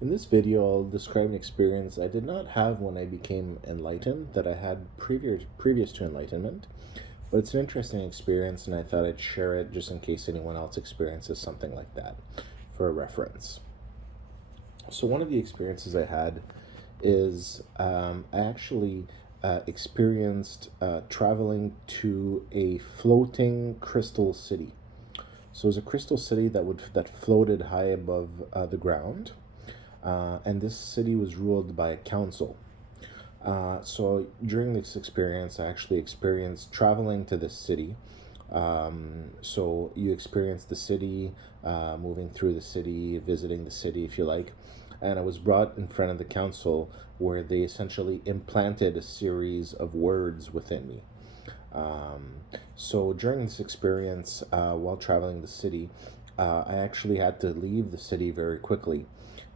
In this video, I'll describe an experience I did not have when I became enlightened that I had previous to enlightenment, but it's an interesting experience and I thought I'd share it just in case anyone else experiences something like that for a reference. So one of the experiences I had is I actually experienced traveling to a floating crystal city. So it was a crystal city that floated high above the ground, and this city was ruled by a council. So during this experience, I actually experienced traveling to this city. So you experience the city, moving through the city, visiting the city, if you like. And I was brought in front of the council where they essentially implanted a series of words within me. So during this experience, while traveling the city, I actually had to leave the city very quickly.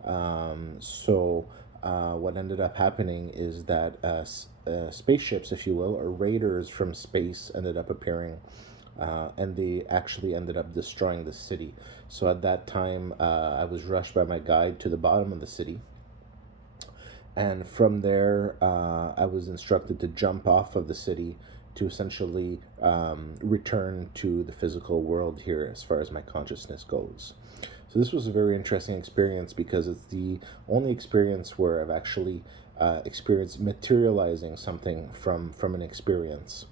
What ended up happening is that spaceships, if you will, or raiders from space ended up appearing, and they actually ended up destroying the city. So at that time, I was rushed by my guide to the bottom of the city. And from there, I was instructed to jump off of the city to essentially return to the physical world here as far as my consciousness goes. So this was a very interesting experience because it's the only experience where I've actually experienced materializing something from an experience.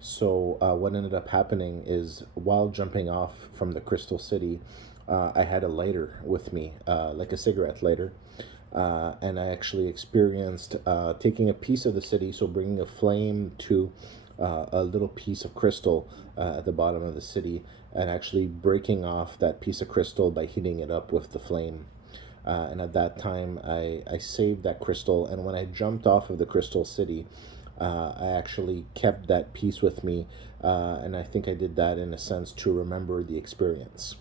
So what ended up happening is while jumping off from the crystal city, I had a lighter with me, like a cigarette lighter. And I actually experienced taking a piece of the city, so bringing a flame to a little piece of crystal at the bottom of the city, and actually breaking off that piece of crystal by heating it up with the flame. And at that time, I saved that crystal, and when I jumped off of the crystal city, I actually kept that piece with me, and I think I did that in a sense to remember the experience.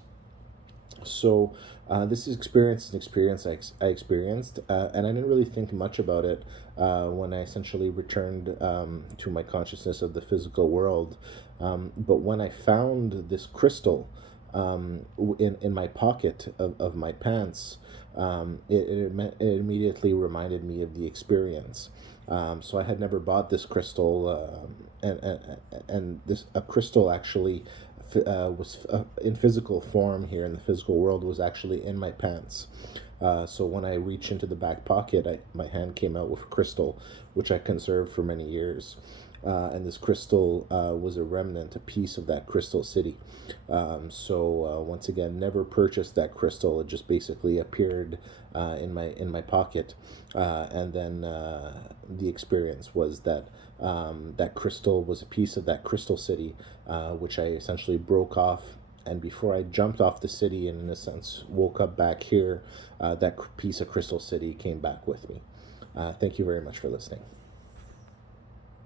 So this experience is an experience I experienced, and I didn't really think much about it when I essentially returned to my consciousness of the physical world. But when I found this crystal in my pocket of my pants, it immediately reminded me of the experience. So I had never bought this crystal, and this a crystal actually was in physical form here in the physical world, was actually in my pants. So when I reached into the back pocket, my hand came out with a crystal, which I conserved for many years. And this crystal was a remnant, a piece of that crystal city. Once again, never purchased that crystal. It just basically appeared in my pocket, and then the experience was that that crystal was a piece of that crystal city, which I essentially broke off. And before I jumped off the city and, in a sense, woke up back here, that piece of crystal city came back with me. Thank you very much for listening.